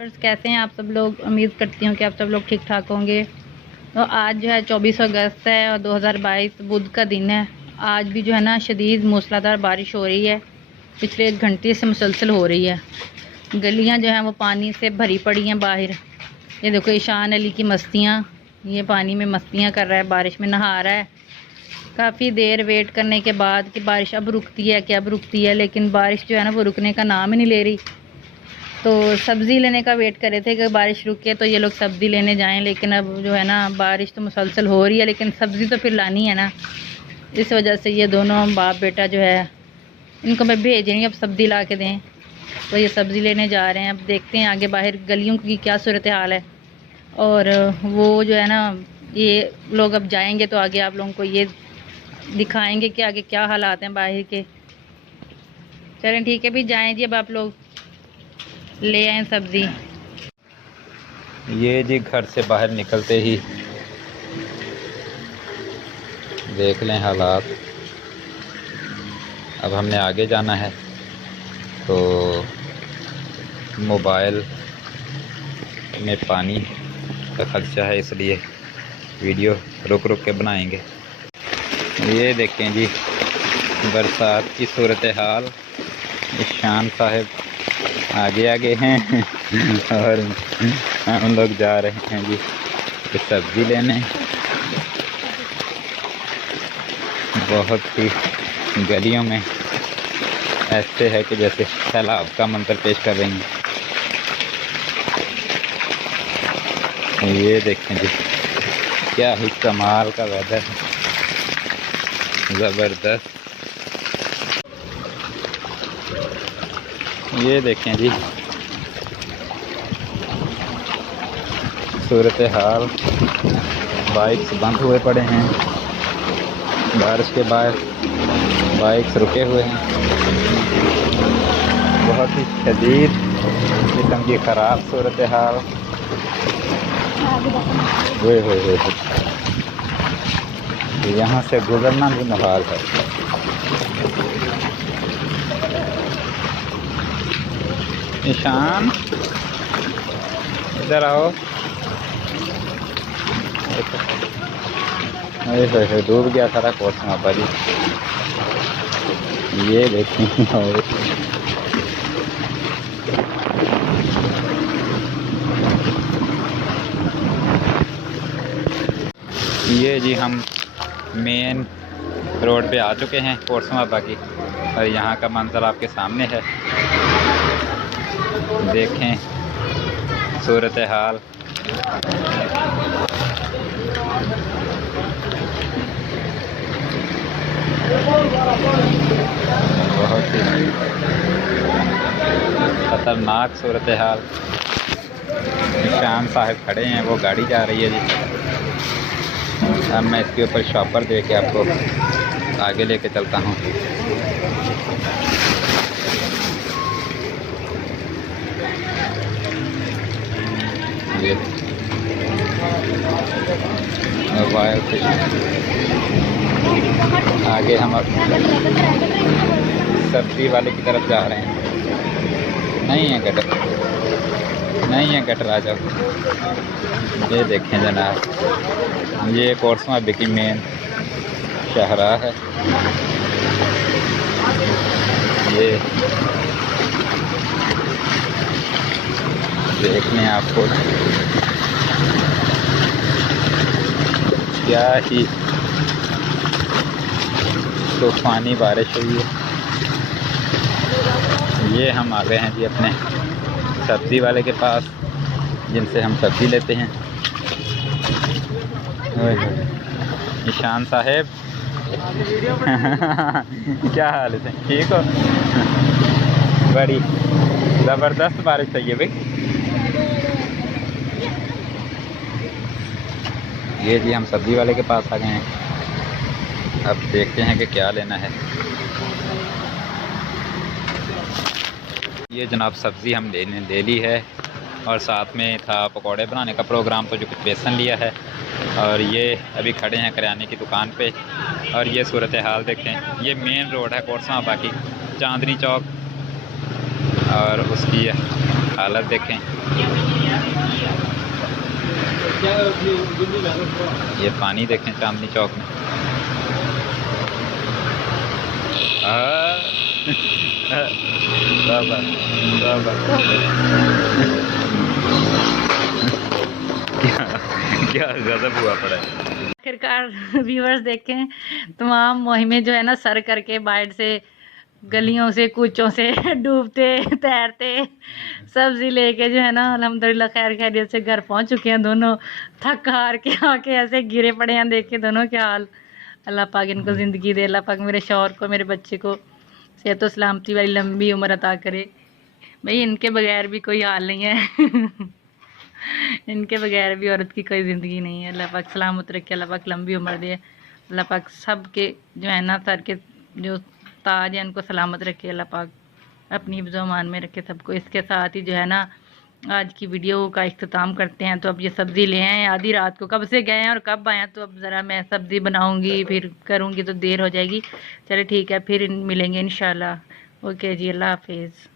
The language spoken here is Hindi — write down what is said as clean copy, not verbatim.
कैसे हैं आप सब लोग। उम्मीद करती हूँ कि आप सब लोग ठीक ठाक होंगे। तो आज जो है 24 अगस्त है और 2022 बुध का दिन है। आज भी जो है ना शदीद मूसलाधार बारिश हो रही है। पिछले 1 घंटे से मुसलसल हो रही है। गलियाँ जो हैं वो पानी से भरी पड़ी हैं बाहर। ये देखो ईशान अली की मस्तियाँ, ये पानी में मस्तियाँ कर रहा है, बारिश में नहा रहा है। काफ़ी देर वेट करने के बाद कि बारिश अब रुकती है कि अब रुकती है, लेकिन बारिश जो है ना वो रुकने का नाम ही नहीं ले रही। तो सब्ज़ी लेने का वेट कर रहे थे कि बारिश रुके तो ये लोग सब्ज़ी लेने जाएं, लेकिन अब जो है ना बारिश तो मुसलसल हो रही है, लेकिन सब्ज़ी तो फिर लानी है ना। इस वजह से ये दोनों बाप बेटा जो है, इनको मैं भेज रही हूँ अब सब्ज़ी ला के दें। तो ये सब्ज़ी लेने जा रहे हैं। अब देखते हैं आगे बाहर गलियों की क्या सूरत हाल है। और वो जो है ना ये लोग अब जाएंगे तो आगे आप लोगों को ये दिखाएंगे कि आगे क्या हालात हैं बाहर के। चलें ठीक है भी, जाएँ जी अब आप लोग ले आए सब्ज़ी। ये जी घर से बाहर निकलते ही देख लें हालात। अब हमने आगे जाना है तो मोबाइल में पानी का खर्चा है, इसलिए वीडियो रुक रुक के बनाएंगे। ये देखें जी बरसात की सूरत हाल। ईशान साहब आगे आगे हैं और हम लोग जा रहे हैं जी सब्ज़ी लेने। बहुत ही गलियों में ऐसे है कि जैसे सैलाब का मंजर पेश कर रही हैं। ये देखें जी क्या ही कमाल का वेदर है, ज़बरदस्त। ये देखें जी सूरत हाल। बाइक्स बंद हुए पड़े हैं, बारिश के बाद बाइक्स रुके हुए हैं। बहुत ही शदीद किस्म की ख़राब सूरत हाल। हुए यहाँ से गुजरना भी मुहाल है। ईशान इधर आओ। अरे डूब गया सारा कोर्स में पर। ये देखें ये जी हम मेन रोड पे आ चुके हैं कोर्समाबा की, और यहाँ का मंजर आपके सामने है। देखें सूरत हाल। बहुत ही खतरनाक सूरत हाल। ईशान साहब खड़े हैं, वो गाड़ी जा रही है जी। अब मैं इसके ऊपर शॉपर दे के आपको आगे लेके चलता हूँ। ये मोबाइल से आगे हम सब्ज़ी वाले की तरफ जा रहे हैं। नहीं है गटर, नहीं है गटर, आ जाओ। ये देखें जनाब, ये कोर्समाबा की मेन शाहराह है। ये देखने आपको क्या ही तूफ़ानी बारिश हुई है। ये हम आ गए हैं जी अपने सब्ज़ी वाले के पास, जिनसे हम सब्ज़ी लेते हैं। ईशान साहब क्या हाल है, ठीक हो? बड़ी ज़बरदस्त बारिश है ये भाई। ये जी हम सब्ज़ी वाले के पास आ गए हैं। अब देखते हैं कि क्या लेना है। ये जनाब सब्ज़ी हम ले ली है, और साथ में था पकौड़े बनाने का प्रोग्राम, तो जो कुछ बेसन लिया है। और ये अभी खड़े हैं करियाने की दुकान पे। और ये सूरत हाल देखें, ये मेन रोड है कोर्समाबा की, चांदनी चौक, और उसकी हालत देखें। ये पानी देखें चांदनी चौक में। क्या गजब हुआ पड़ा है। आखिरकार व्यूअर्स देखें, तमाम मुहिमें जो है ना सर करके बाइट से, गलियों से, कूचों से डूबते तैरते सब्जी लेके जो है ना अल्हम्दुलिल्लाह खैर खैरियत से घर पहुंच चुके हैं दोनों। थक हार के आके ऐसे गिरे पड़े हैं, देख के दोनों के हाल। अल्लाह पाक इनको ज़िंदगी दे, अल्लाह पाक मेरे शौहर को, मेरे बच्चे को सेहत और सलामती वाली लंबी उम्र अता करे। भाई इनके बगैर भी कोई हाल नहीं है इनके बगैर भी औरत की कोई ज़िंदगी नहीं है। अल्लाह पाक सलामत रखे, अल्लाह पाक लंबी उम्र दे, अल्लाह पाक सब के जो है ना सर के जो ताज है उनको सलामत रखे, अल्लाह पाक अपनी हिफ्ज़-ओ-अमान में रखे सबको। इसके साथ ही जो है ना आज की वीडियो का इख्तिताम करते हैं। तो अब ये सब्ज़ी ले आए आधी रात को, कब से गए हैं और कब आए हैं। तो अब ज़रा मैं सब्ज़ी बनाऊँगी फिर करूँगी तो देर हो जाएगी। चले ठीक है, फिर मिलेंगे इंशाल्लाह। ओके जी, अल्लाह हाफिज़।